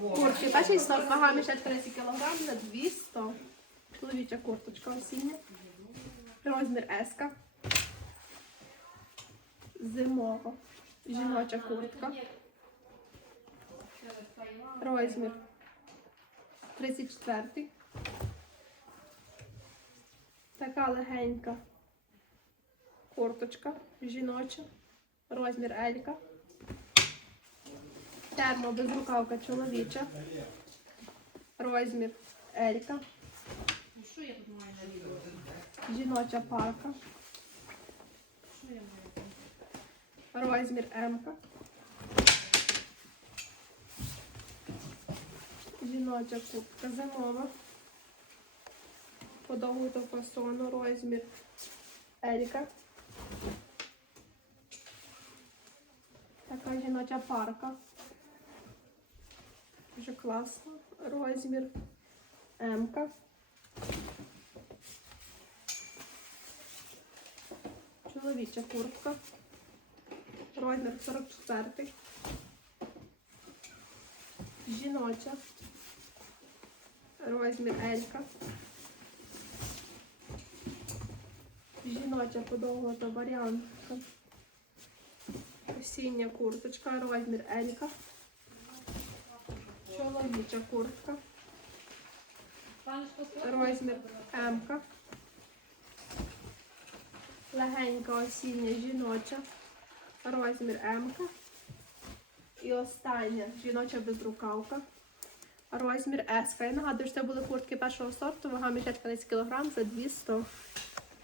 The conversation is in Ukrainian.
Куртки, сорт, вага мішать 30 кг за 200. Чоловіча курточка осіння. Розмір S. Зимова. Жіноча куртка. Розмір 34. Така легенька курточка жіноча. Розмір Елька. Термо безрукавка чоловіча. Розмір Елька. Що я тут маю на відео? Жіноча парка. Що я маю? Розмір М. Жіноча куртка зимова. По довгу до фасону розмір Елька. Така жіноча парка. Класно. Розмір М. Чоловіча куртка. Розмір 44. Жіноча. Розмір Елька. Жіноча подовгота варіантка. Осіння курточка, розмір Елька. Чоловіча куртка. Розмір М. Легенька осіння жіноча. Розмір М. І остання жіноча безрукавка. Розмір С. Я нагадую, що це були куртки першого сорту, вага мішечка 10 кг за 200.